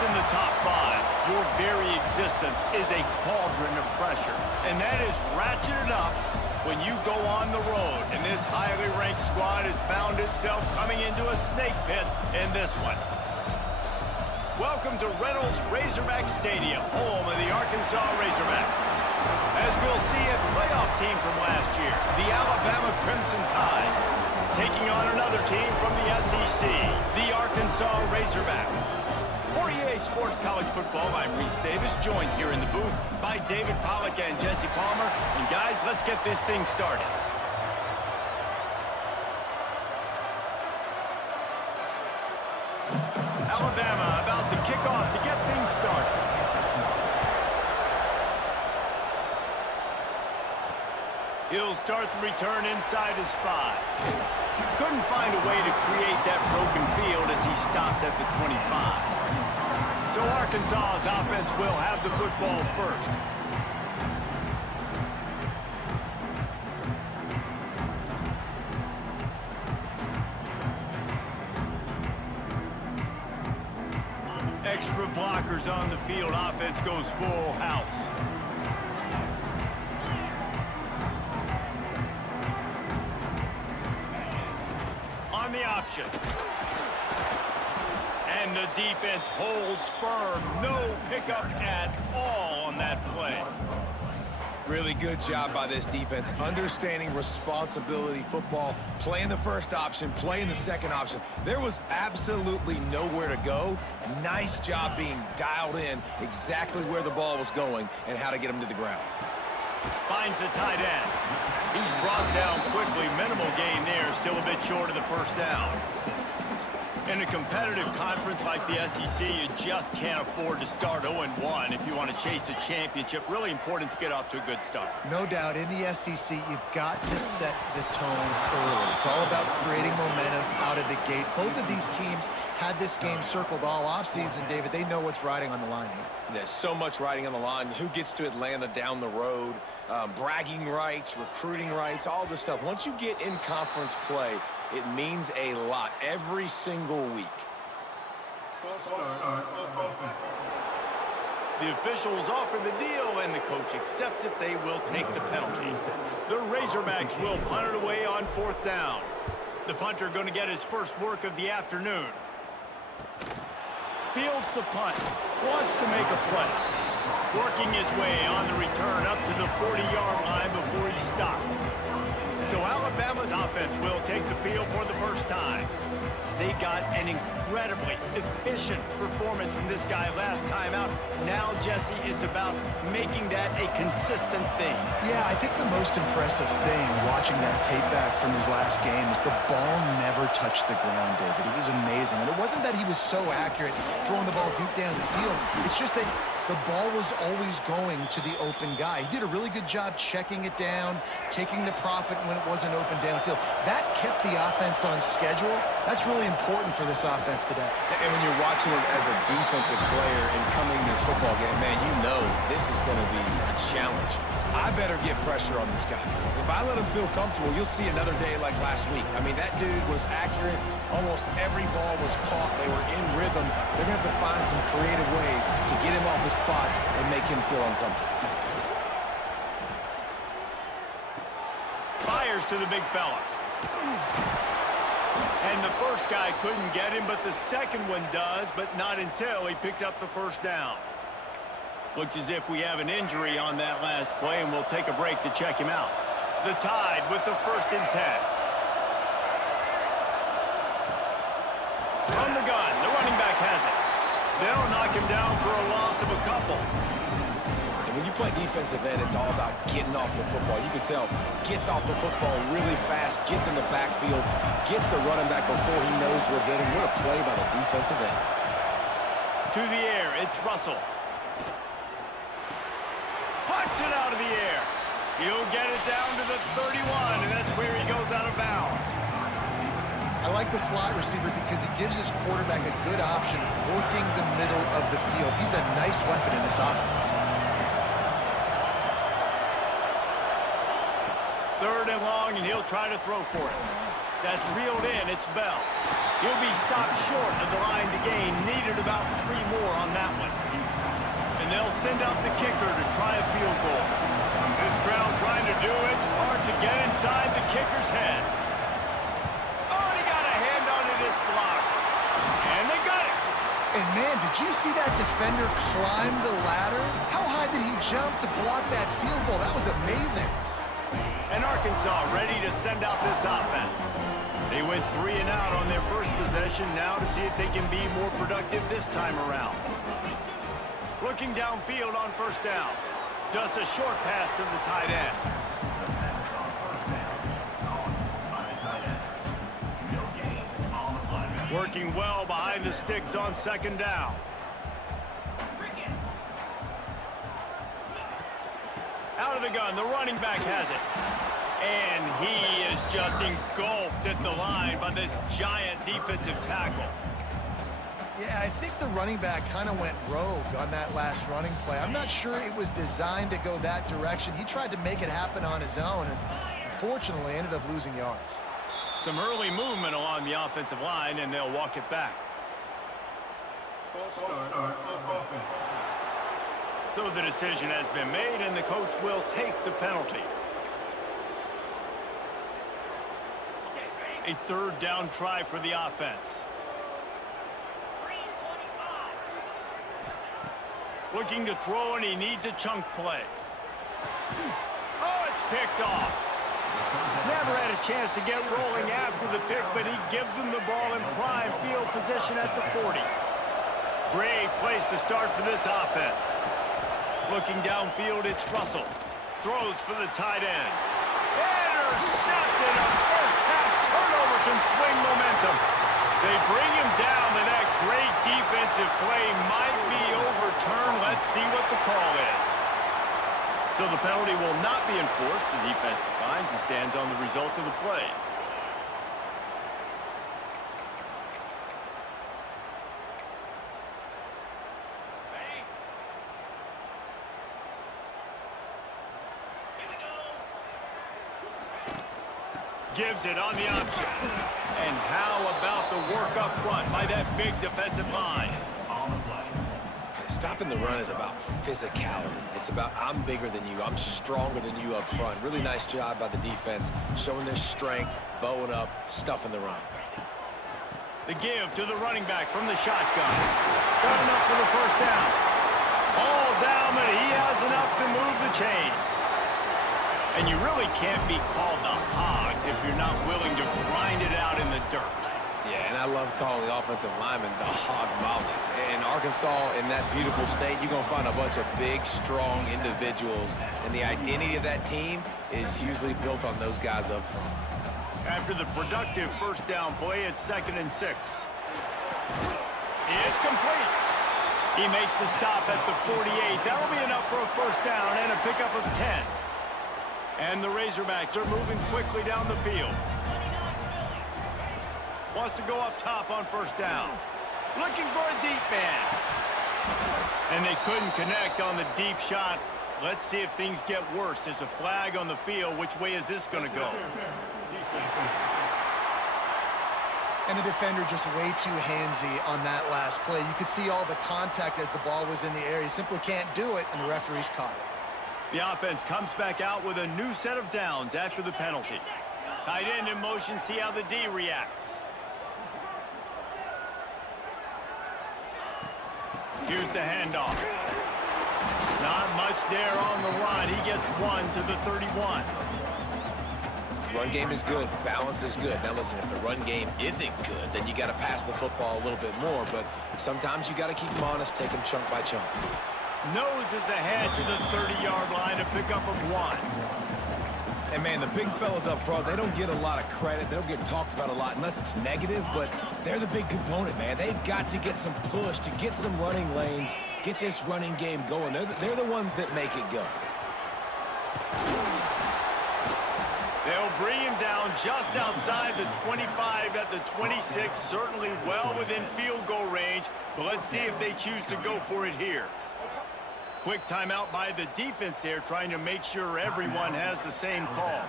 in the top five, your very existence is a cauldron of pressure. And that is ratcheted up when you go on the road. And this highly ranked squad has found itself coming into a snake pit in this one. Welcome to Reynolds Razorback Stadium, home of the Arkansas Razorbacks. As we'll see, a playoff team from last year, the Alabama Crimson Tide, taking on another team from the SEC, the Arkansas Razorbacks. For EA Sports College Football, I'm Reese Davis, joined here in the booth by David Pollack and Jesse Palmer. And guys, let's get this thing started. Alabama about to kick off to get things started. He'll start the return inside his 5. Couldn't find a way to create that broken field as he stopped at the 25. So Arkansas's offense will have the football first. Extra blockers on the field. Offense goes full house. On the option. And the defense holds firm. No pickup at all on that play. Really good job by this defense, understanding responsibility football, playing the first option, playing the second option. There was absolutely nowhere to go. Nice job being dialed in exactly where the ball was going and how to get him to the ground. Finds the tight end. He's brought down quickly. Minimal gain there, still a bit short of the first down. In a competitive conference like the SEC, you just can't afford to start 0-1 if you want to chase a championship. Really important to get off to a good start. No doubt, in the SEC, you've got to set the tone early. It's all about creating momentum out of the gate. Both of these teams had this game circled all offseason, David. They know what's riding on the line here. There's so much riding on the line. Who gets to Atlanta down the road? Bragging rights, recruiting rights, all this stuff. Once you get in conference play, it means a lot every single week. The officials offer the deal, and the coach accepts it. They will take the penalty. The Razorbacks will punt it away on 4th down. The punter going to get his first work of the afternoon. Fields the punt. Wants to make a play. Working his way on the return up to the 40-yard line before he stopped. So Alabama's offense will take the field for the first time. They got an incredibly efficient performance from this guy last time out. Now, Jesse, it's about making that a consistent thing. Yeah, I think the most impressive thing watching that tape back from his last game is the ball never touched the ground, David. It was amazing. And it wasn't that he was so accurate throwing the ball deep down the field. It's just that the ball was always going to the open guy. He did a really good job checking it down, taking the profit when it wasn't open downfield. That kept the offense on schedule. That's really important for this offense today. And when you're watching it as a defensive player and coming this football game, man, you know this is going to be a challenge. I better get pressure on this guy. If I let him feel comfortable, you'll see another day like last week. I mean, that dude was accurate. Almost every ball was caught. They were in rhythm. They're going to have to find some creative ways to get him off his spots and make him feel uncomfortable. Fires to the big fella. And the first guy couldn't get him, but the second one does, but not until he picks up the first down. Looks as if we have an injury on that last play, and we'll take a break to check him out. The Tide with the 1st and 10. From the gun, the running back has it. They'll knock him down for a loss of a couple. And when you play defensive end, it's all about getting off the football. You can tell, gets off the football really fast, gets in the backfield, gets the running back before he knows what hit him. What a play by the defensive end. To the air, it's Russell. Puts it out of the air. He'll get it down to the 31, and that's where he goes out of bounds. I like the slot receiver because he gives his quarterback a good option working the middle of the field. He's a nice weapon in this offense. 3rd and long, and he'll try to throw for it. That's reeled in. It's Bell. He'll be stopped short of the line to gain. Needed about 3 more on that one. And they'll send out the kicker to try a field goal. This crowd trying to do its part to get inside the kicker's head. Oh, they got a hand on it. It's blocked. And they got it. And man, did you see that defender climb the ladder? How high did he jump to block that field goal? That was amazing. And Arkansas ready to send out this offense. They went 3 and out on their first possession, now to see if they can be more productive this time around. Looking downfield on first down. Just a short pass to the tight end. Working well behind the sticks on second down. Out of the gun, the running back has it. And he is just engulfed at the line by this giant defensive tackle. Yeah, I think the running back kind of went rogue on that last running play. I'm not sure it was designed to go that direction. He tried to make it happen on his own, and unfortunately ended up losing yards. Some early movement along the offensive line, and they'll walk it back. So the decision has been made, and the coach will take the penalty. A third down try for the offense. Looking to throw, and he needs a chunk play. Oh, it's picked off. Never had a chance to get rolling after the pick, but he gives them the ball in prime field position at the 40. Great place to start for this offense. Looking downfield, it's Russell. Throws for the tight end. Intercepted. A first-half turnover can swing momentum. They bring him down, and that great defensive play might be overturned. Let's see what the call is. So the penalty will not be enforced. The defense declines and stands on the result of the play. Gives it on the option. And how about the work up front by that big defensive line? Stopping the run is about physicality. It's about I'm bigger than you, I'm stronger than you up front. Really nice job by the defense, showing their strength, bowing up, stuffing the run. The give to the running back from the shotgun. Got enough for the first down. All down, but he has enough to move the chains. And you really can't be called the Hogs if you're not willing to grind it out in the dirt. Yeah, and I love calling the offensive linemen the hog mollies. In Arkansas, in that beautiful state, you're going to find a bunch of big, strong individuals. And the identity of that team is usually built on those guys up front. After the productive first down play, it's 2nd and 6. It's complete. He makes the stop at the 48. That'll be enough for a first down and a pickup of 10. And the Razorbacks are moving quickly down the field. Wants to go up top on first down. Looking for a deep man. And they couldn't connect on the deep shot. Let's see if things get worse. There's a flag on the field. Which way is this going to go? And the defender just way too handsy on that last play. You could see all the contact as the ball was in the air. He simply can't do it, and the referee's caught it. The offense comes back out with a new set of downs after the penalty. Tight end in motion, see how the D reacts. Here's the handoff. Not much there on the run. He gets 1 to the 31. Run game is good. Balance is good. Now listen, if the run game isn't good, then you got to pass the football a little bit more. But sometimes you got to keep them honest, take them chunk by chunk. Noses ahead to the 30-yard line, a pickup of 1. And man, the big fellas up front, they don't get a lot of credit. They don't get talked about a lot unless it's negative, but they're the big component, man. They've got to get some push, to get some running lanes, get this running game going. They're the ones that make it go. They'll bring him down just outside the 25 at the 26, certainly well within field goal range, but let's see if they choose to go for it here. Quick timeout by the defense there, trying to make sure everyone has the same call.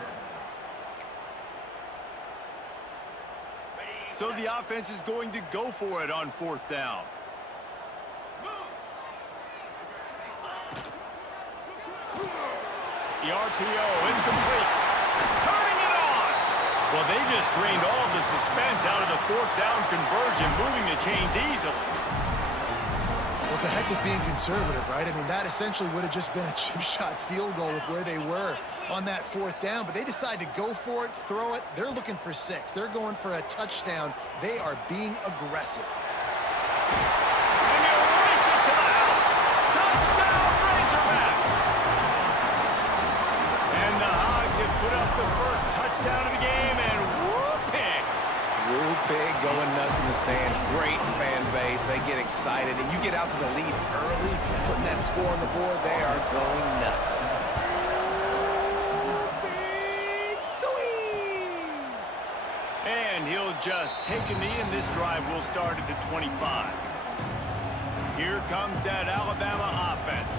So the offense is going to go for it on 4th down. The RPO, it's complete. Turning it on! Well, they just drained all of the suspense out of the 4th down conversion, moving the chains easily. Well, it's a heck of being conservative, right? I mean, that essentially would have just been a chip shot field goal with where they were on that 4th down, but they decide to go for it, throw it. They're looking for 6. They're going for a touchdown. They are being aggressive. And they'll race it to the house. Touchdown, Razorbacks! And the Hogs have put up the first touchdown of the game, and whoop-pig. Woo-pig going nuts in the stands. Great fan base. They get excited, and you get out to the lead early, putting that score on the board. They are going nuts. Big swing! And he'll just take a knee, and this drive will start at the 25. Here comes that Alabama offense.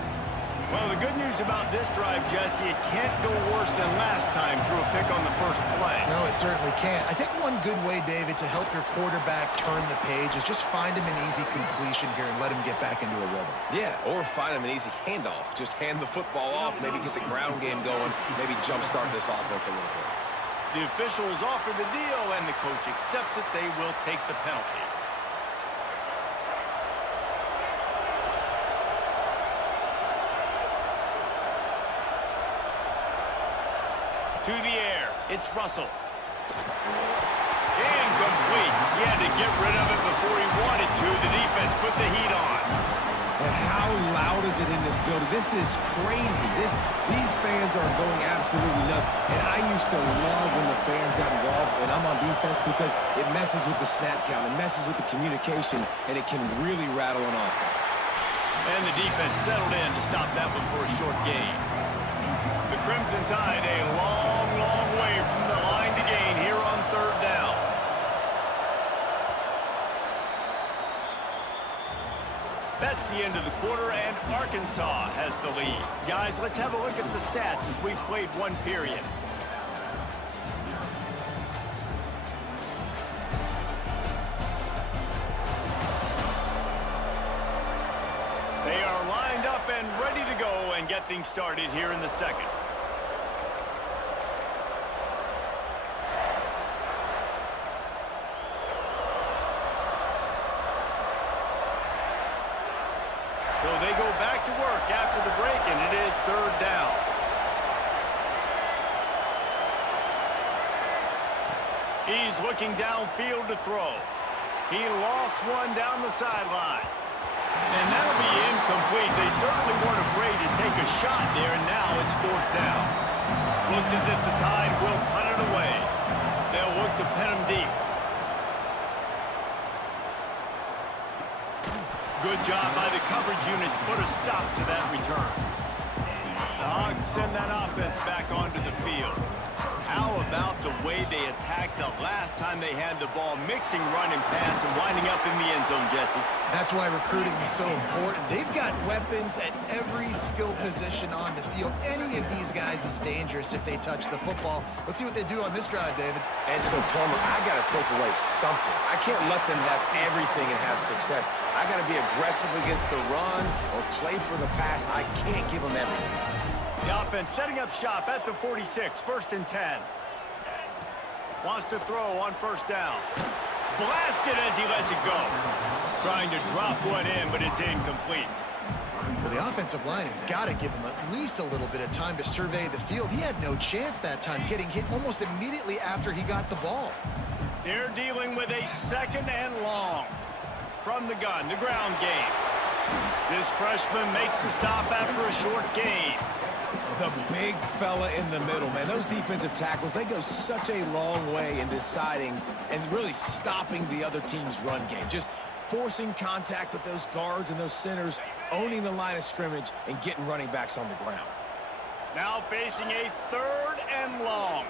Well, the good news about this drive, Jesse, it can't go worse than last time through a pick on the first play. No, it certainly can't. I think one good way, David, to help your quarterback turn the page is just find him an easy completion here and let him get back into a rhythm. Yeah, or find him an easy handoff. Just hand the football off, maybe get the ground game going, maybe jumpstart this offense a little bit. The officials offer the deal, and the coach accepts it. They will take the penalty. To the air, it's Russell. Incomplete. He had to get rid of it before he wanted to. The defense put the heat on. And how loud is it in this building? This is crazy. These fans are going absolutely nuts. And I used to love when the fans got involved, and I'm on defense, because it messes with the snap count, it messes with the communication, and it can really rattle an offense. And the defense settled in to stop that one for a short gain. The Crimson Tide a long, long way from the line to gain here on 3rd down. That's the end of the quarter, and Arkansas has the lead. Guys, let's have a look at the stats as we've played one period. They are lined up and ready to go and get things started here in the second. So they go back to work after the break, and it is 3rd down. He's looking downfield to throw. He lofts one down the sideline. And that'll be incomplete. They certainly weren't afraid to take a shot there, and now it's 4th down. Looks as if the Tide will punt it away. They'll look to pin him deep. Good job by the coverage unit to put a stop to that return. The Hogs send that offense back onto the field. How about the way they attacked the last time they had the ball, mixing run and pass and winding up in the end zone, Jesse? That's why recruiting is so important. They've got weapons at every skill position on the field. Any of these guys is dangerous if they touch the football. Let's see what they do on this drive, David. And so, Plummer, I got to take away something. I can't let them have everything and have success. I got to be aggressive against the run or play for the pass. I can't give them everything. The offense setting up shop at the 46, 1st and 10. Wants to throw on 1st down. Blasted as he lets it go. Trying to drop one in, but it's incomplete. Well, the offensive line has got to give him at least a little bit of time to survey the field. He had no chance that time, getting hit almost immediately after he got the ball. They're dealing with a 2nd and long. From the gun, the ground game. This freshman makes the stop after a short gain. The big fella in the middle, man. Those defensive tackles, they go such a long way in deciding and really stopping the other team's run game. Just forcing contact with those guards and those centers, owning the line of scrimmage, and getting running backs on the ground. Now facing a 3rd and long.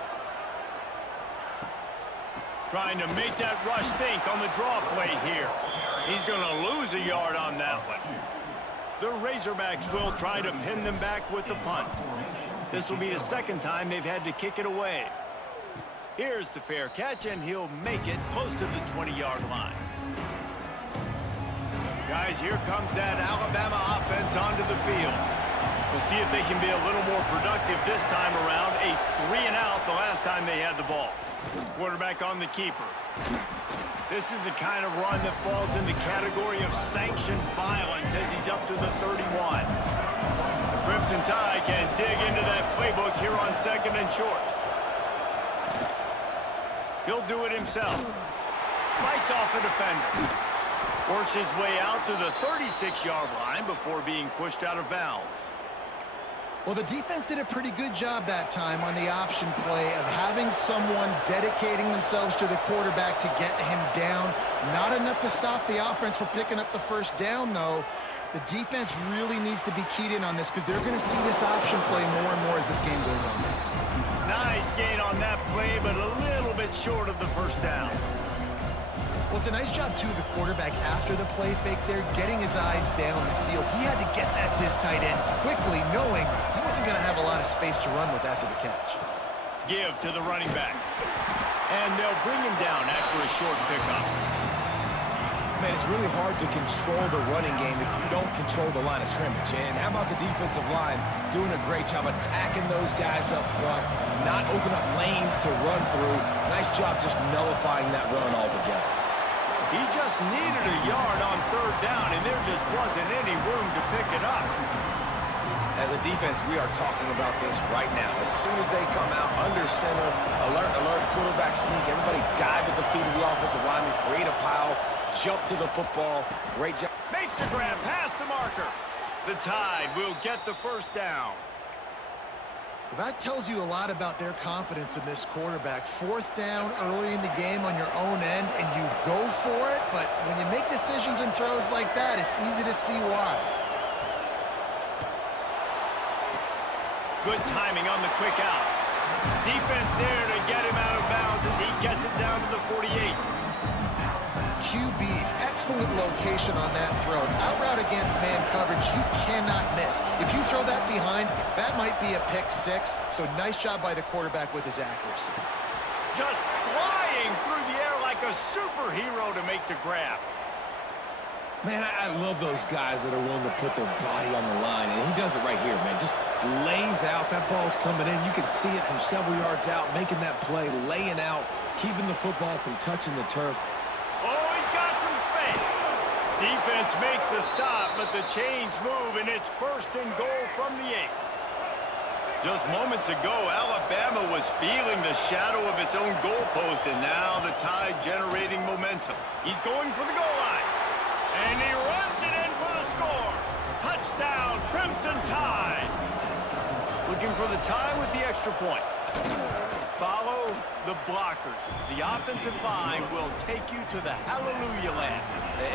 Trying to make that rush think on the draw play here. He's going to lose a yard on that one. The Razorbacks will try to pin them back with the punt. This will be the 2nd time they've had to kick it away. Here's the fair catch, and he'll make it close to the 20-yard line. Guys, here comes that Alabama offense onto the field. We'll see if they can be a little more productive this time around. A 3-and-out the last time they had the ball. Quarterback on the keeper. This is the kind of run that falls in the category of sanctioned violence as he's up to the 31. The Crimson Tide can dig into that playbook here on 2nd and short. He'll do it himself. Fights off a defender. Works his way out to the 36-yard line before being pushed out of bounds. Well, the defense did a pretty good job that time on the option play of having someone dedicating themselves to the quarterback to get him down. Not enough to stop the offense from picking up the first down, though. The defense really needs to be keyed in on this because they're going to see this option play more and more as this game goes on. Nice gain on that play, but a little bit short of the first down. Well, it's a nice job, too, of the quarterback after the play fake there, getting his eyes down the field. He had to get that to his tight end quickly, knowing he wasn't going to have a lot of space to run with after the catch. Give to the running back. And they'll bring him down after a short pickup. Man, it's really hard to control the running game if you don't control the line of scrimmage. And how about the defensive line doing a great job attacking those guys up front, not open up lanes to run through. Nice job just nullifying that run altogether. He just needed a yard on 3rd down, and there just wasn't any room to pick it up. As a defense, we are talking about this right now. As soon as they come out under center, alert, alert, quarterback sneak, everybody dive at the feet of the offensive lineman, create a pile, jump to the football. Great job. Makes the grab past the marker. The Tide will get the first down. Well, that tells you a lot about their confidence in this quarterback. 4th down early in the game on your own end, and you go for it, but when you make decisions and throws like that, it's easy to see why. Good timing on the quick out. Defense there to get him out of bounds as he gets it down to the 48. QB, excellent location on that throw. Out route against man coverage, you cannot miss. If you throw that behind, that might be a pick 6. So nice job by the quarterback with his accuracy. Just flying through the air like a superhero to make the grab. Man, I love those guys that are willing to put their body on the line, and he does it right here, man. Just lays out. That ball's coming in. You can see it from several yards out, making that play, laying out, keeping the football from touching the turf. Oh, he's got some space. Defense makes a stop, but the chains move, and it's 1st and goal from the 8. Just moments ago, Alabama was feeling the shadow of its own goalpost, and now the Tide generating momentum. He's going for the goal line. And he runs it in for the score. Touchdown, Crimson Tide. Looking for the tie with the extra point. Follow the blockers. The offensive line will take you to the hallelujah land.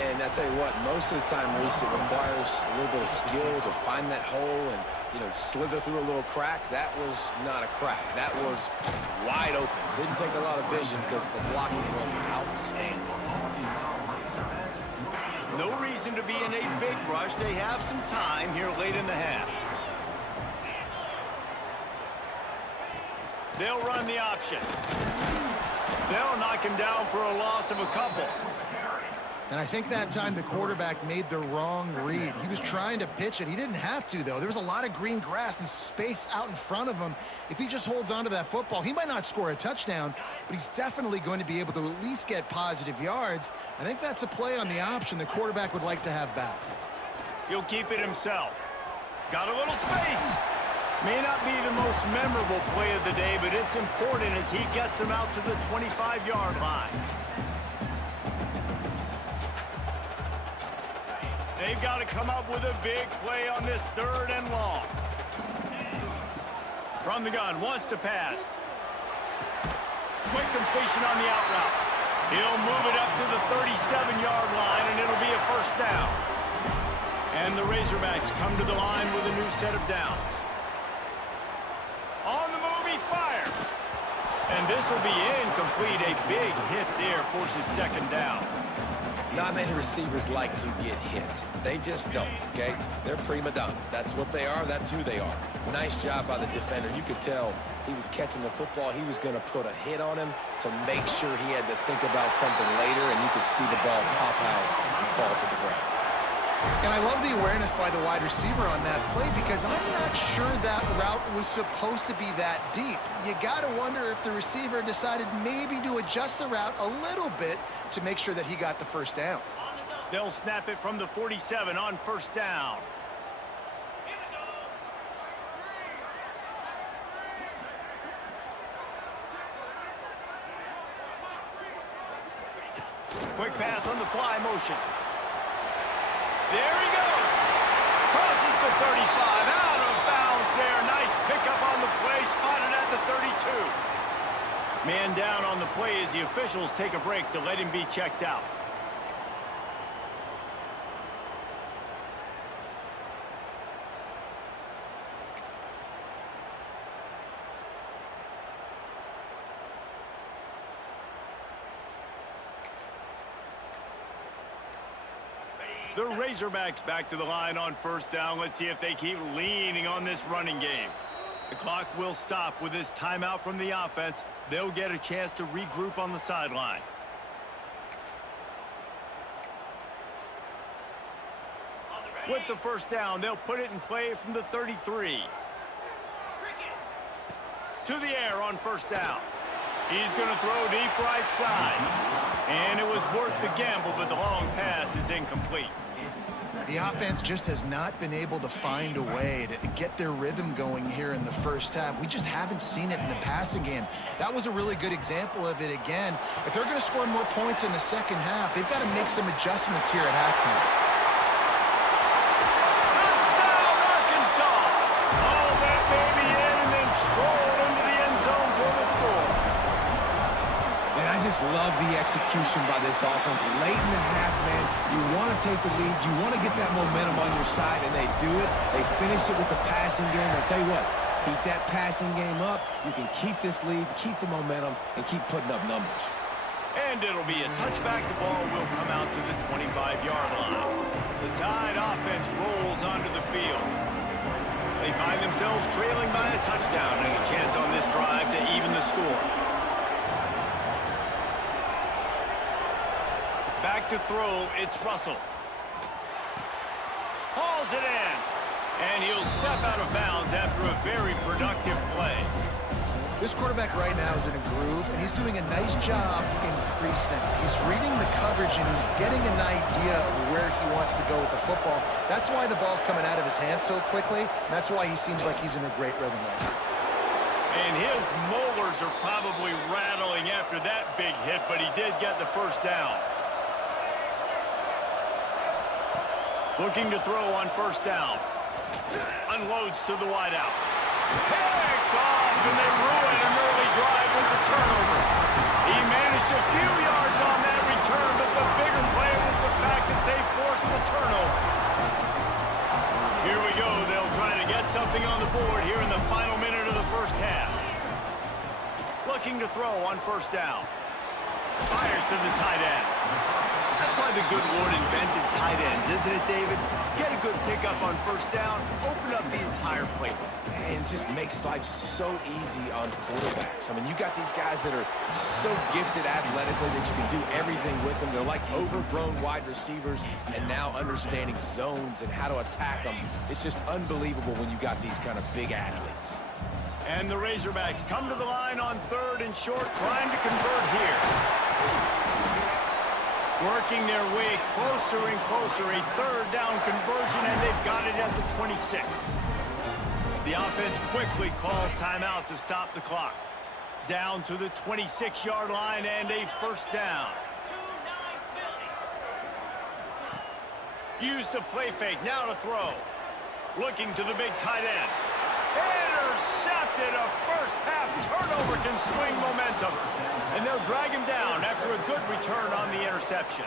And I tell you what, most of the time, Reese, it requires a little bit of skill to find that hole and, slither through a little crack. That was not a crack. That was wide open. Didn't take a lot of vision because the blocking was outstanding. No reason to be in a big rush. They have some time here late in the half. They'll run the option. They'll knock him down for a loss of a couple. And I think that time the quarterback made the wrong read. He was trying to pitch it. He didn't have to, though. There was a lot of green grass and space out in front of him. If he just holds on to that football, he might not score a touchdown, but he's definitely going to be able to at least get positive yards. I think that's a play on the option the quarterback would like to have back. He'll keep it himself. Got a little space. May not be the most memorable play of the day, but it's important as he gets him out to the 25-yard line. They've got to come up with a big play on this 3rd and long. From the gun, wants to pass. Quick completion on the out route. He'll move it up to the 37-yard line, and it'll be a 1st down. And the Razorbacks come to the line with a new set of downs. On the move, he fires. And this will be incomplete. A big hit there forces second down. Not many receivers like to get hit. They just don't, okay? They're prima donnas. That's what they are. That's who they are. Nice job by the defender. You could tell he was catching the football. He was going to put a hit on him to make sure he had to think about something later, and you could see the ball pop out and fall to the ground. And I love the awareness by the wide receiver on that play because I'm not sure that route was supposed to be that deep. You got to wonder if the receiver decided maybe to adjust the route a little bit to make sure that he got the first down. They'll snap it from the 47 on first down. Quick pass on the fly motion. There he goes. Crosses the 35. Out of bounds there. Nice pickup on the play. Spotted at the 32. Man down on the play as the officials take a break to let him be checked out. The Razorbacks back to the line on first down. Let's see if they keep leaning on this running game. The clock will stop with this timeout from the offense. They'll get a chance to regroup on the sideline. With the first down, they'll put it in play from the 33. To the air on first down. He's going to throw deep right side. And it was worth the gamble, but the long pass is incomplete. The offense just has not been able to find a way to get their rhythm going here in the first half. We just haven't seen it in the passing game. That was a really good example of it again. If they're going to score more points in the second half, they've got to make some adjustments here at halftime. Touchdown, Arkansas! Haul that baby in and then stroll into the end zone for the score. And I just love the execution by this offense. Late in the half, man, you want to take the lead. You want to get that momentum on your side, and they do it. They finish it with the passing game. I'll tell you what, keep that passing game up. You can keep this lead, keep the momentum, and keep putting up numbers. And it'll be a touchback. The ball will come out to the 25-yard line. The Tide offense rolls onto the field. They find themselves trailing by a touchdown and a chance on this drive to even the score. Back to throw, it's Russell. Hauls it in. And he'll step out of bounds after a very productive play. This quarterback right now is in a groove, and he's doing a nice job in pre-snap. He's reading the coverage, and he's getting an idea of where he wants to go with the football. That's why the ball's coming out of his hands so quickly, and that's why he seems like he's in a great rhythm right now. And his molars are probably rattling after that big hit, but he did get the first down. Looking to throw on first down. Unloads to the wideout. Picked off, and they ruin an early drive with the turnover. He managed a few yards on that return, but the bigger play was the fact that they forced the turnover. Here we go. They'll try to get something on the board here in the final minute of the first half. Looking to throw on first down. Fires to the tight end. That's why the good Lord invented tight ends, isn't it, David? Get a good pickup on first down, open up the entire playbook. And it just makes life so easy on quarterbacks. I mean, you got these guys that are so gifted athletically that you can do everything with them. They're like overgrown wide receivers, and now understanding zones and how to attack them. It's just unbelievable when you got these kind of big athletes. And the Razorbacks come to the line on third and short, trying to convert here. Working their way closer and closer, a third down conversion, and they've got it at the 26. The offense quickly calls timeout to stop the clock. Down to the 26-yard line and a first down. Use the play fake, now to throw. Looking to the big tight end. Intercepted. A first-half turnover can swing momentum. And they'll drag him down after a good return on the interception.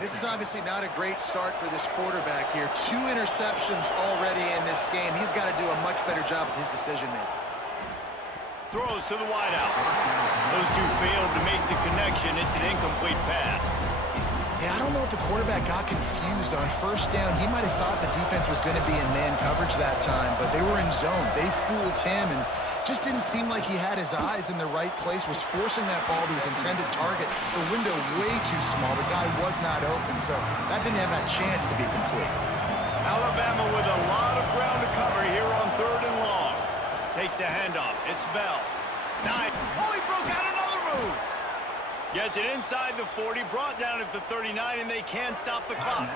This is obviously not a great start for this quarterback here. 2 interceptions already in this game. He's got to do a much better job with his decision-making. Throws to the wideout. Those two failed to make the connection. It's an incomplete pass. Yeah, I don't know if the quarterback got confused on first down. He might have thought the defense was going to be in man coverage that time, but they were in zone. They fooled him and just didn't seem like he had his eyes in the right place, was forcing that ball to his intended target. The window way too small. The guy was not open, so that didn't have that chance to be complete. Alabama with a lot of ground to cover here on 3rd and long. Takes the handoff. It's Bell. Nice. Oh, he broke out another move. Gets it inside the 40, brought down at the 39, and they can stop the clock.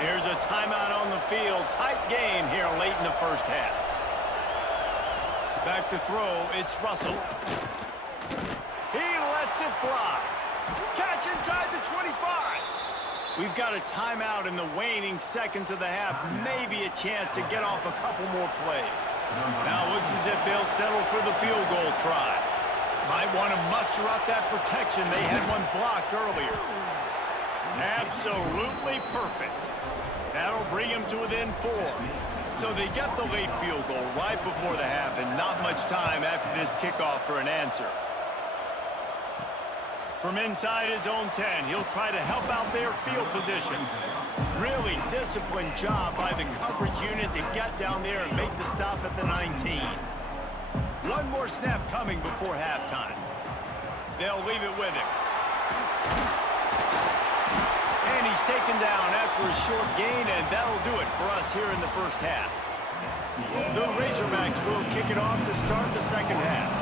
Here's a timeout on the field. Tight game here late in the first half. Back to throw, it's Russell. He lets it fly. Catch inside the 25. We've got a timeout in the waning seconds of the half. Maybe a chance to get off a couple more plays. Now it looks as if they'll settle for the field goal try. Might want to muster up that protection. They had one blocked earlier. Absolutely perfect. That'll bring him to within 4. So they get the late field goal right before the half and not much time after this kickoff for an answer. From inside his own 10, he'll try to help out their field position. Really disciplined job by the coverage unit to get down there and make the stop at the 19. One more snap coming before halftime. They'll leave it with him. And he's taken down after a short gain, and that'll do it for us here in the first half. The Razorbacks will kick it off to start the second half.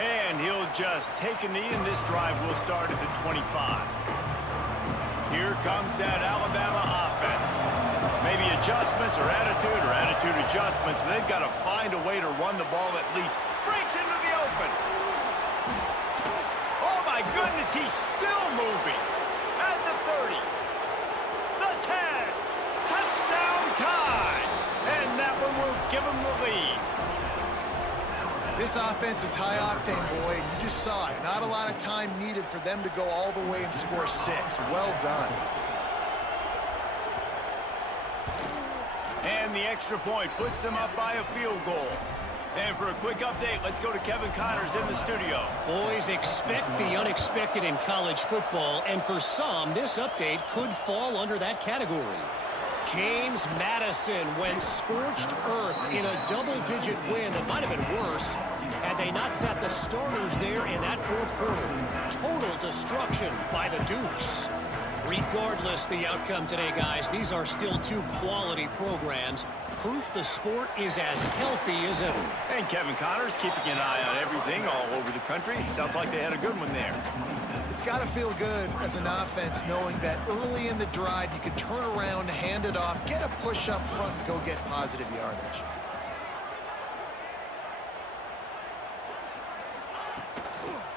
And he'll just take a knee, and this drive will start at the 25. Here comes that Alabama offense. Maybe adjustments or attitude adjustments, but they've got to find a way to run the ball at least. Breaks into the open. Oh, my goodness, he's still moving. At the 30. The 10. Touchdown tie. And that one will give him the lead. This offense is high octane, boy, and you just saw it. Not a lot of time needed for them to go all the way and score 6. Well done. And the extra point puts them up by a field goal. And for a quick update, let's go to Kevin Connors in the studio. Boys, expect the unexpected in college football, and for some, this update could fall under that category. James Madison went scorched earth in a double-digit win that might have been worse had they not sat the starters there in that fourth quarter. Total destruction by the Dukes. Regardless the outcome today, guys, these are still 2 quality programs. Proof the sport is as healthy as ever. And Kevin Connors keeping an eye on everything all over the country. Sounds like they had a good one there. It's got to feel good as an offense knowing that early in the drive you can turn around, hand it off, get a push up front, and go get positive yardage.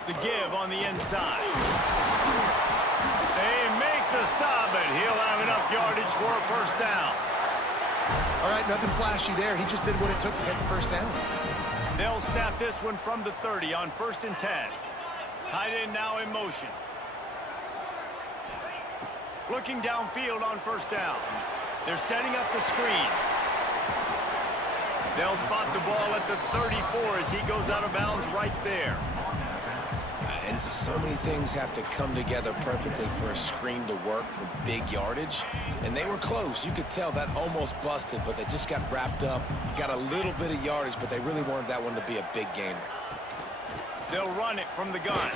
The give on the inside. They make the stop, and he'll have enough yardage for a first down. All right, nothing flashy there. He just did what it took to get the first down. They'll snap this one from the 30 on 1st and 10. Tight end now in motion. Looking downfield on 1st down. They're setting up the screen. They'll spot the ball at the 34 as he goes out of bounds right there. And so many things have to come together perfectly for a screen to work for big yardage. And they were close. You could tell that almost busted, but they just got wrapped up, got a little bit of yardage, but they really wanted that one to be a big gainer. They'll run it from the gun.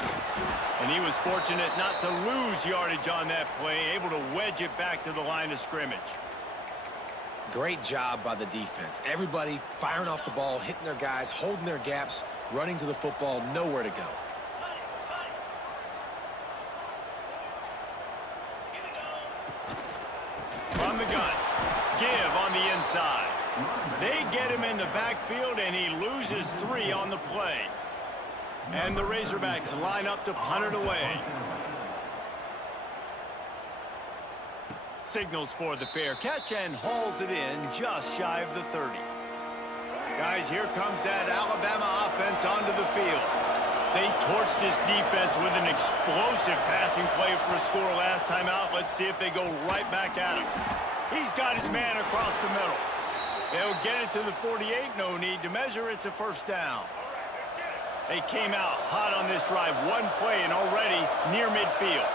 And he was fortunate not to lose yardage on that play, able to wedge it back to the line of scrimmage. Great job by the defense. Everybody firing off the ball, hitting their guys, holding their gaps, running to the football, nowhere to go. From the gun. Give on the inside. They get him in the backfield, and he loses 3 on the play. And the Razorbacks line up to punt it away. Signals for the fair catch and hauls it in just shy of the 30. Guys, here comes that Alabama offense onto the field. They torched this defense with an explosive passing play for a score last time out. Let's see if they go right back at him. He's got his man across the middle. They'll get it to the 48. No need to measure. It's a first down. They came out hot on this drive. One play and already near midfield.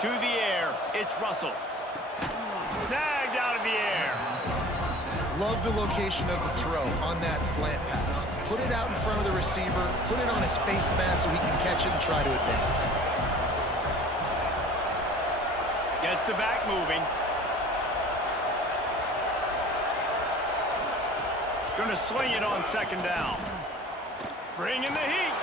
To the air. It's Russell. Snagged out of the air. Love the location of the throw on that slant pass. Put it out in front of the receiver. Put it on his face mask so he can catch it and try to advance. Gets the back moving. Gonna sling it on second down. Bring in the heat.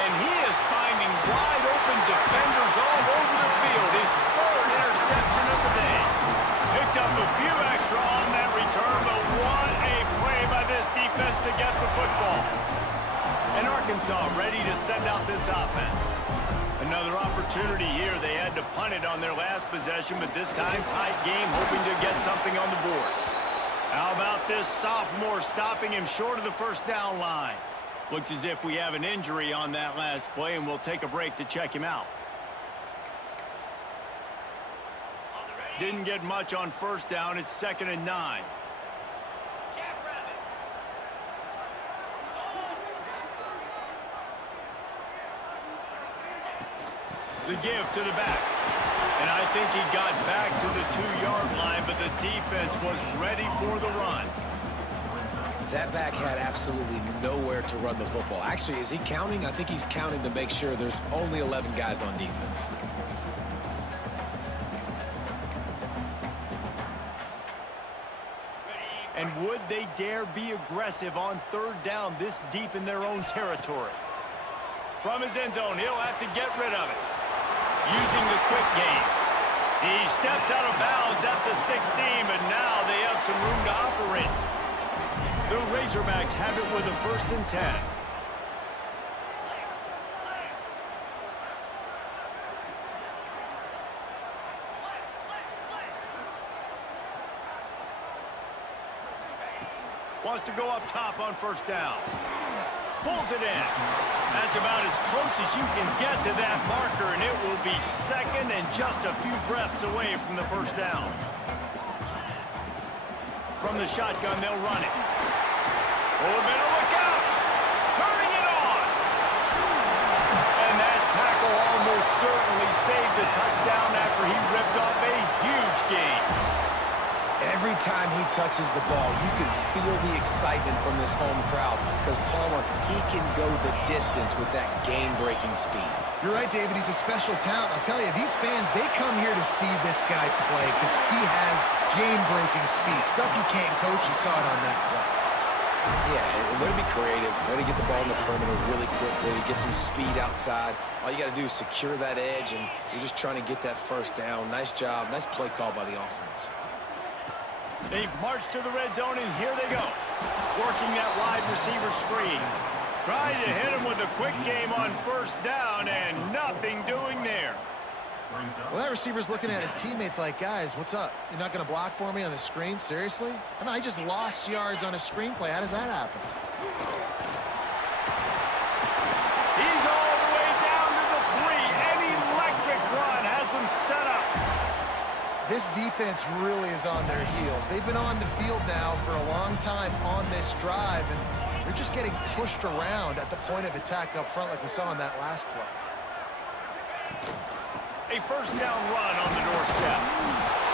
And he is finding wide open defenders all over the field. His third interception of the day. Picked up a few extra on that return, but what a play by this defense to get the football. And Arkansas ready to send out this offense. Another opportunity here. They had to punt it on their last possession, but this time tight game, hoping to get something on the board. How about this sophomore stopping him short of the first down line? Looks as if we have an injury on that last play, and we'll take a break to check him out. Didn't get much on first down. It's 2nd and 9. The give to the back. And I think he got back to the 2-yard line, but the defense was ready for the run. That back had absolutely nowhere to run the football. Actually, is he counting? I think he's counting to make sure there's only 11 guys on defense. And would they dare be aggressive on 3rd down this deep in their own territory? From his end zone, he'll have to get rid of it. Using the quick game. He steps out of bounds at the 16, but now they have some room to operate. The Razorbacks have it with a 1st and 10. Wants to go up top on 1st down. Pulls it in. That's about as close as you can get to that marker, and it will be 2nd and just a few breaths away from the 1st down. From the shotgun, they'll run it. Oh, better look out! Turning it on! And that tackle almost certainly saved a touchdown after he ripped off a huge gain. Every time he touches the ball, you can feel the excitement from this home crowd because Palmer, he can go the distance with that game-breaking speed. You're right, David. He's a special talent. I'll tell you, these fans, they come here to see this guy play because he has game-breaking speed. Stuff you can't coach. You saw it on that play. Yeah, and way to be creative, way to get the ball in the perimeter really quickly, get some speed outside. All you got to do is secure that edge, and you're just trying to get that 1st down. Nice job. Nice play call by the offense. They've marched to the red zone, and here they go. Working that wide receiver screen. Trying to hit him with a quick game on 1st down, and nothing doing there. Well, that receiver's looking at his teammates like, guys, what's up? You're not going to block for me on the screen? Seriously? I mean, I just lost yards on a screenplay. How does that happen? He's all the way down to the 3. An electric run has him set up. This defense really is on their heels. They've been on the field now for a long time on this drive, and they're just getting pushed around at the point of attack up front like we saw on that last play. A 1st down run on the doorstep.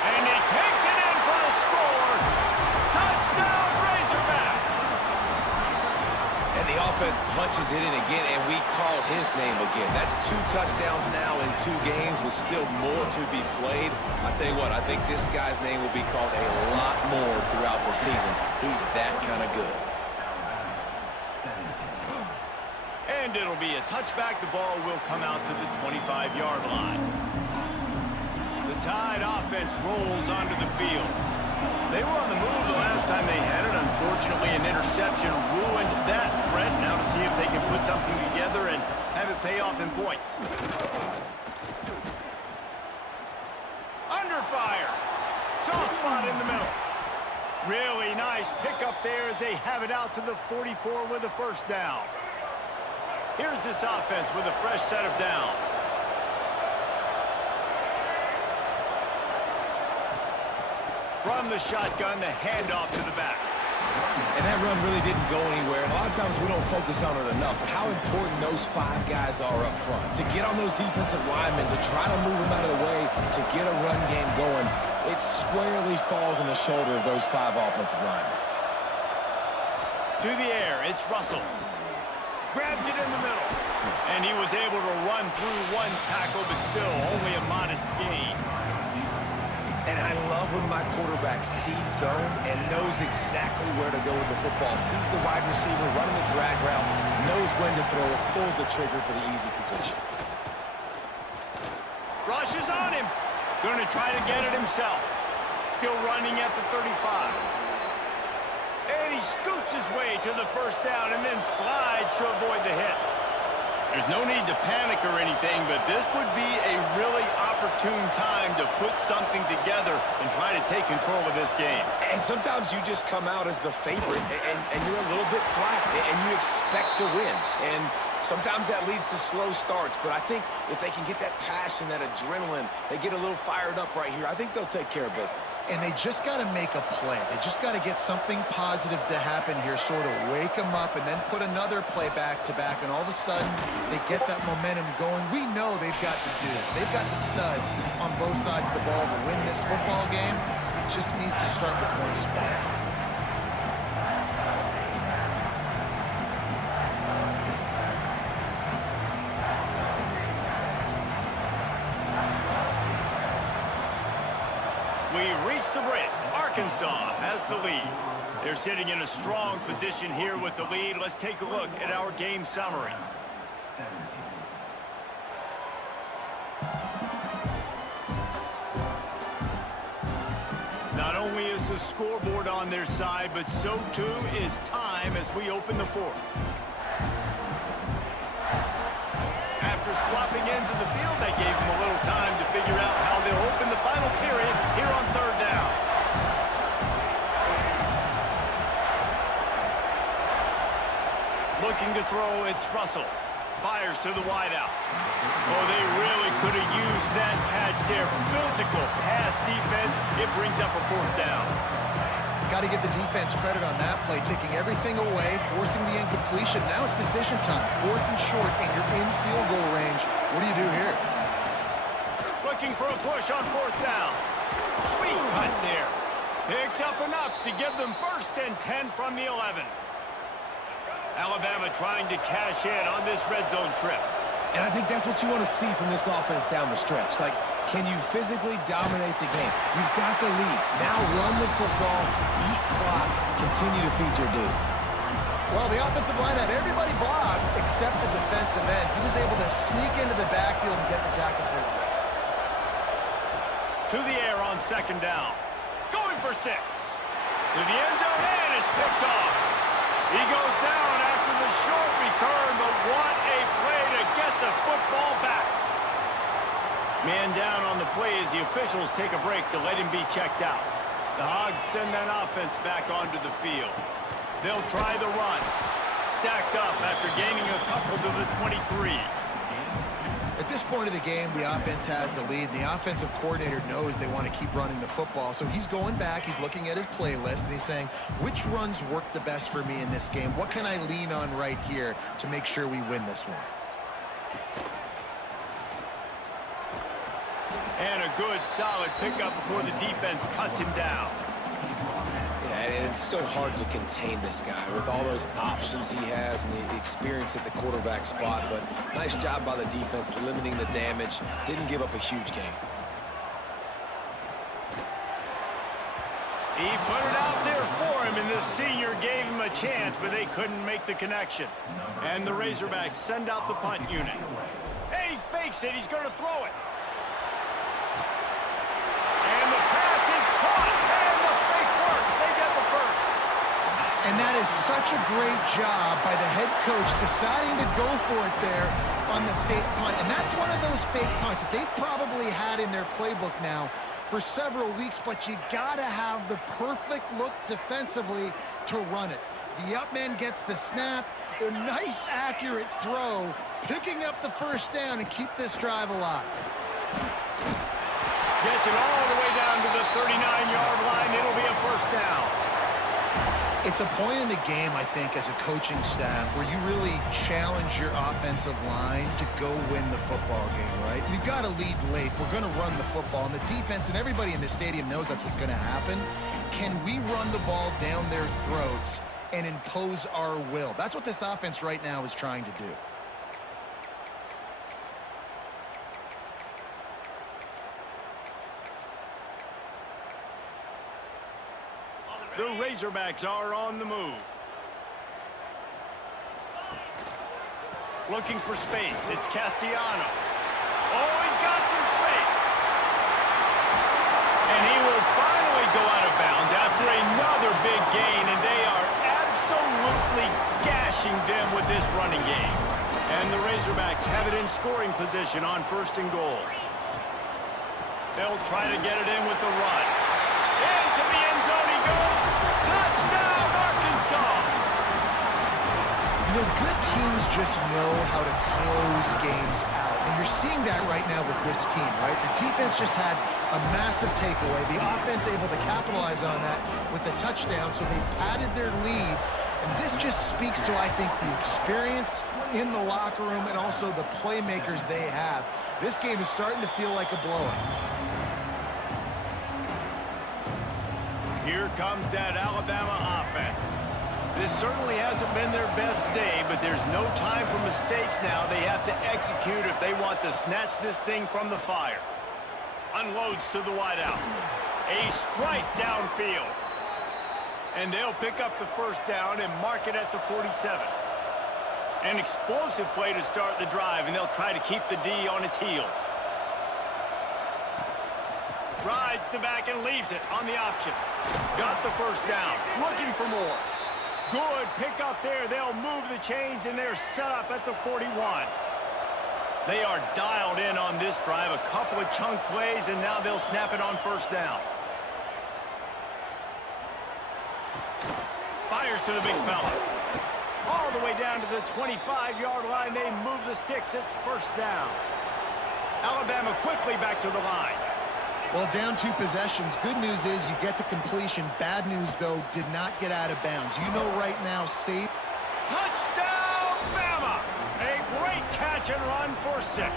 And he takes it in for a score. Touchdown, Razorbacks! And the offense punches it in again, and we call his name again. That's 2 touchdowns now in 2 games with still more to be played. I tell you what, I think this guy's name will be called a lot more throughout the season. He's that kind of good. And it'll be a touchback. The ball will come out to the 25-yard line. The Tide offense rolls onto the field. They were on the move the last time they had it. Unfortunately, an interception ruined that threat. Now to see if they can put something together and have it pay off in points. Under fire. Soft spot in the middle. Really nice pickup there as they have it out to the 44 with a 1st down. Here's this offense with a fresh set of downs. from the shotgun, the handoff to the back. And that run really didn't go anywhere. And a lot of times we don't focus on it enough. But how important those 5 guys are up front. To get on those defensive linemen, to try to move them out of the way, to get a run game going, it squarely falls on the shoulder of those 5 offensive linemen. To the air, it's Russell. Grabs it in the middle. And he was able to run through 1 tackle, but still only a modest gain. And I love when my quarterback sees zone and knows exactly where to go with the football. Sees the wide receiver running the drag route, knows when to throw it, pulls the trigger for the easy completion. Rush is on him. Going to try to get it himself. Still running at the 35. And he scoots his way to the first down and then slides to avoid the hit. There's no need to panic or anything, but this would be a really opportune time to put something together and try to take control of this game. And sometimes you just come out as the favorite, and you're a little bit flat, and you expect to win. And sometimes that leads to slow starts, but I think if they can get that passion, that adrenaline, they get a little fired up right here, I think they'll take care of business. And they just got to make a play. They just got to get something positive to happen here, sort of wake them up, and then put another play back-to-back, and all of a sudden they get that momentum going. We know they've got the dudes. They've got the studs on both sides of the ball to win this football game. It just needs to start with one spark. We've reached the break. Arkansas has the lead. They're sitting in a strong position here with the lead. Let's take a look at our game summary. Not only is the scoreboard on their side, but so too is time as we open the 4th. After swapping ends of the field, they gave them a little time to figure out how they'll open the final period here on 3rd down. Looking to throw, it's Russell. Fires to the wideout. Oh, they really could have used that catch there. Physical pass defense. It brings up a 4th down. Got to give the defense credit on that play, taking everything away, forcing the incompletion. Now it's decision time. 4th and short, and you're in field goal range. What do you do here? Looking for a push on 4th down. Sweet cut there. Picks up enough to give them 1st and 10 from the 11. Alabama trying to cash in on this red zone trip. And I think that's what you want to see from this offense down the stretch. Like, can you physically dominate the game? You've got the lead. Now run the football, eat clock, continue to feed your dude. Well, the offensive line had everybody blocked except the defensive end. He was able to sneak into the backfield and get the tackle for loss. To the air on 2nd down. Going for 6. To the end zone and is picked off. He goes down after the short return, but what a play to get the football back. Man down on the play as the officials take a break to let him be checked out. The Hogs send that offense back onto the field. They'll try the run. Stacked up after gaining a couple to the 23. At this point of the game, the offense has the lead, and the offensive coordinator knows they want to keep running the football. So he's going back, he's looking at his playlist, and he's saying, which runs work the best for me in this game? What can I lean on right here to make sure we win this one? And a good, solid pickup before the defense cuts him down. And it's so hard to contain this guy with all those options he has and the experience at the quarterback spot. But nice job by the defense limiting the damage. Didn't give up a huge gain. He put it out there for him, and the senior gave him a chance, but they couldn't make the connection. And the Razorbacks send out the punt unit. And he fakes it. He's going to throw it. And the pass is caught, and the fake works. They get the 1st. And that is such a great job by the head coach deciding to go for it there on the fake punt. And that's one of those fake punts that they've probably had in their playbook now for several weeks, but you gotta have the perfect look defensively to run it. The up man gets the snap, a nice accurate throw, picking up the 1st down and keep this drive alive. Gets it all the way down to the 39-yard line. They first down. It's a point in the game, I think, as a coaching staff where you really challenge your offensive line to go win the football game, right? We've got to lead late. We're going to run the football. And the defense and everybody in the stadium knows that's what's going to happen. Can we run the ball down their throats and impose our will? That's what this offense right now is trying to do. The Razorbacks are on the move. Looking for space. It's Castellanos. Oh, he's got some space. And he will finally go out of bounds after another big gain, and they are absolutely gashing them with this running game. And the Razorbacks have it in scoring position on 1st and goal. They'll try to get it in with the run. Into the end zone he goes. Touchdown, Arkansas! You know, good teams just know how to close games out. And you're seeing that right now with this team, right? The defense just had a massive takeaway. The offense able to capitalize on that with a touchdown, so they padded their lead. And this just speaks to, I think, the experience in the locker room and also the playmakers they have. This game is starting to feel like a blowout. Here comes that Alabama offense. This certainly hasn't been their best day, but there's no time for mistakes now. They have to execute if they want to snatch this thing from the fire. Unloads to the wideout. A strike downfield. And they'll pick up the first down and mark it at the 47. An explosive play to start the drive, and they'll try to keep the D on its heels. Rides the back and leaves it on the option. Got the first down. Looking for more. Good pick up there. They'll move the chains, and they're set up at the 41. They are dialed in on this drive. A couple of chunk plays, and now they'll snap it on 1st down. Fires to the big fella. All the way down to the 25-yard line. They move the sticks. It's 1st down. Alabama quickly back to the line. Well, down 2 possessions. Good news is you get the completion. Bad news, though, did not get out of bounds. You know right now, safe. Touchdown, Bama! A great catch and run for 6.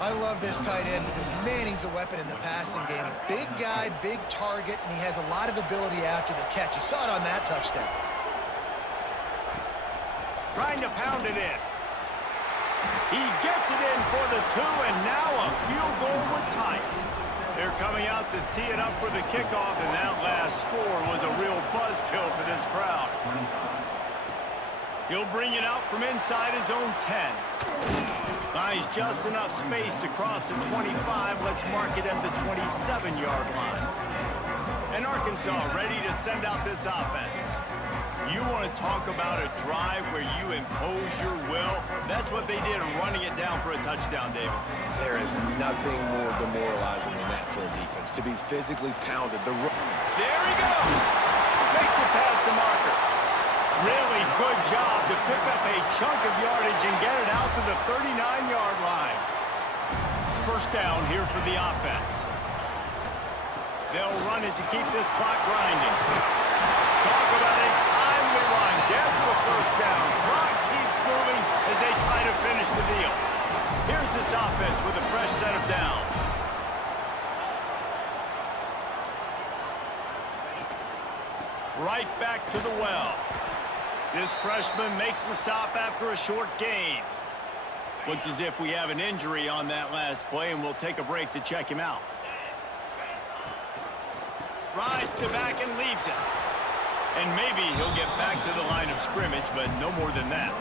I love this tight end because, man, he's a weapon in the passing game. Big guy, big target, and he has a lot of ability after the catch. You saw it on that touchdown. Trying to pound it in. He gets it in for the 2, and now a field goal would tie it. They're coming out to tee it up for the kickoff, and that last score was a real buzzkill for this crowd. He'll bring it out from inside his own 10. Finds just enough space to cross the 25. Let's mark it at the 27-yard line. And Arkansas ready to send out this offense. You want to talk about a drive where you impose your will? That's what they did, running it down for a touchdown, David. There is nothing more demoralizing than that for a defense, to be physically pounded. There he goes. Makes it past the marker. Really good job to pick up a chunk of yardage and get it out to the 39-yard line. 1st down here for the offense. They'll run it to keep this clock grinding. Talk about a timely run. Gets the 1st down. Clock keeps moving as they try to finish the deal. Here's this offense with a fresh set of downs. Right back to the well. This freshman makes the stop after a short gain. Looks as if we have an injury on that last play, and we'll take a break to check him out. Rides the back and leaves it. And maybe he'll get back to the line of scrimmage, but no more than that.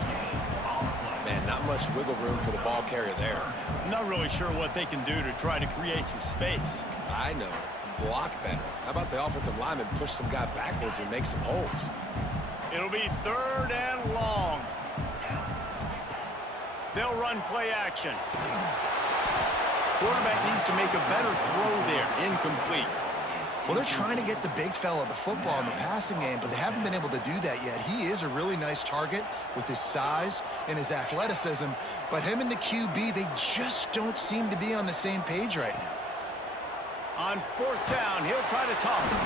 Man, not much wiggle room for the ball carrier there. I'm not really sure what they can do to try to create some space. I know. Block better. How about the offensive lineman push some guy backwards and make some holes? It'll be 3rd and long. They'll run play action. Quarterback needs to make a better throw there. Incomplete. Well, they're trying to get the big fella the football in the passing game, but they haven't been able to do that yet. He is a really nice target with his size and his athleticism, but him and the QB, they just don't seem to be on the same page right now. On 4th down, he'll try to toss it.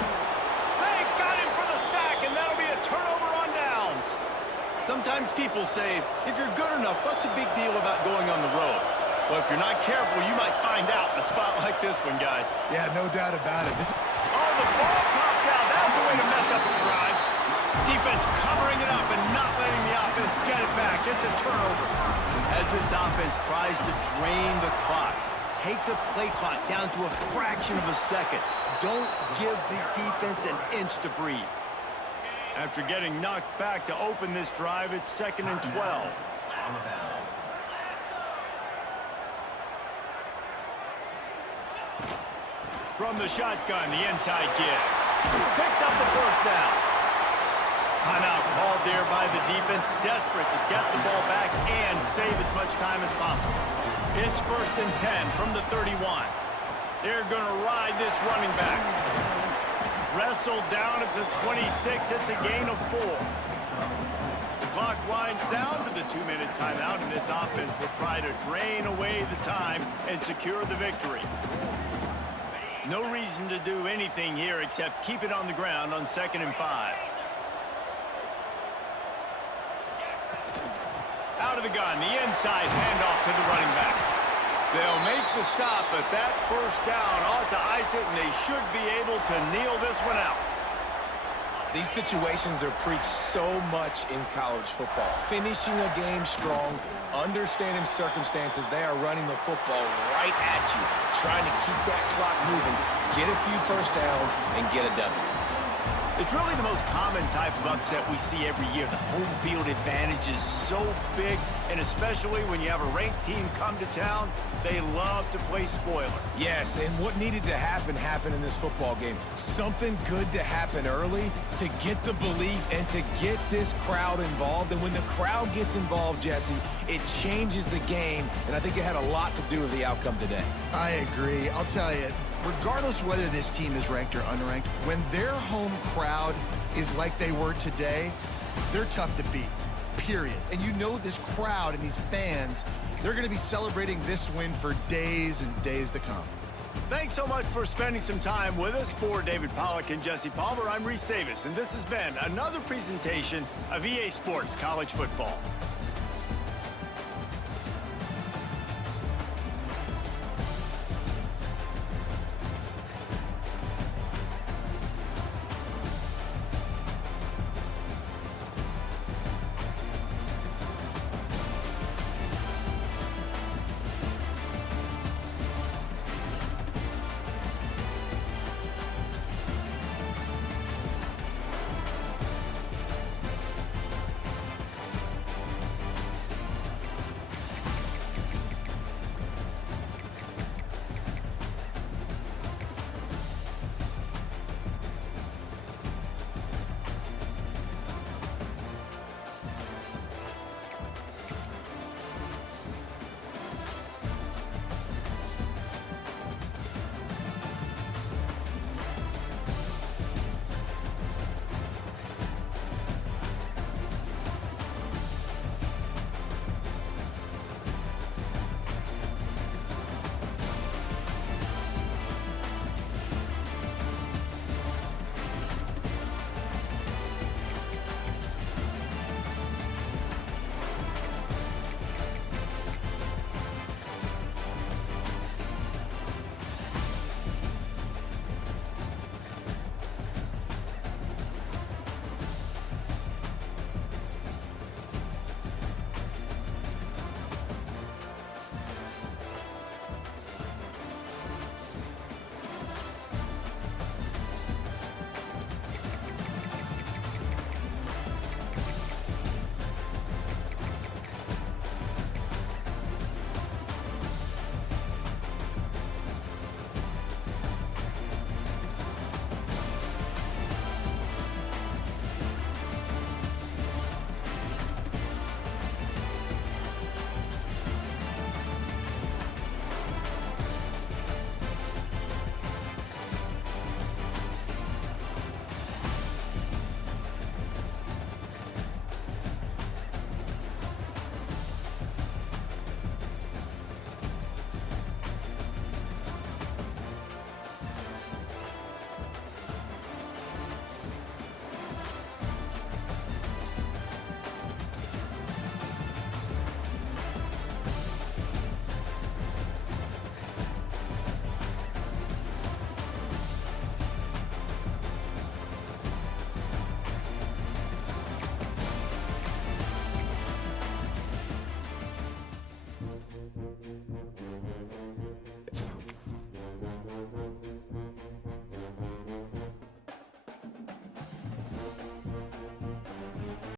They got him for the sack, and that'll be a turnover on downs. Sometimes people say, if you're good enough, what's the big deal about going on the road? Well, if you're not careful, you might find out in a spot like this one, guys. Yeah, no doubt about it. Oh, the ball popped out. That's a way to mess up a drive. Defense covering it up and not letting the offense get it back. It's a turnover. As this offense tries to drain the clock, take the play clock down to a fraction of a second. Don't give the defense an inch to breathe. After getting knocked back to open this drive, it's 2nd and 12. From the shotgun, the inside give. Picks up the 1st down. Timeout called there by the defense, desperate to get the ball back and save as much time as possible. It's 1st and 10 from the 31. They're going to ride this running back. Wrestled down at the 26. It's a gain of 4. The clock winds down to the 2-minute timeout, and this offense will try to drain away the time and secure the victory. No reason to do anything here except keep it on the ground on 2nd and 5. Out of the gun, the inside handoff to the running back. They'll make the stop, but that 1st down ought to ice it, and they should be able to kneel this one out. These situations are preached so much in college football. Finishing a game strong, understanding circumstances. They are running the football right at you, trying to keep that clock moving, get a few 1st downs, and get a W. It's really the most common type of upset we see every year. The home field advantage is so big, and especially when you have a ranked team come to town, they love to play spoiler. Yes, and what needed to happen happened in this football game. Something good to happen early to get the belief and to get this crowd involved. And when the crowd gets involved, Jesse, it changes the game, and I think it had a lot to do with the outcome today. I agree. I'll tell you, regardless whether this team is ranked or unranked, when their home crowd is like they were today, they're tough to beat, period. And you know this crowd and these fans, they're going to be celebrating this win for days and days to come. Thanks so much for spending some time with us. For David Pollack and Jesse Palmer, I'm Reese Davis, and this has been another presentation of EA Sports College Football.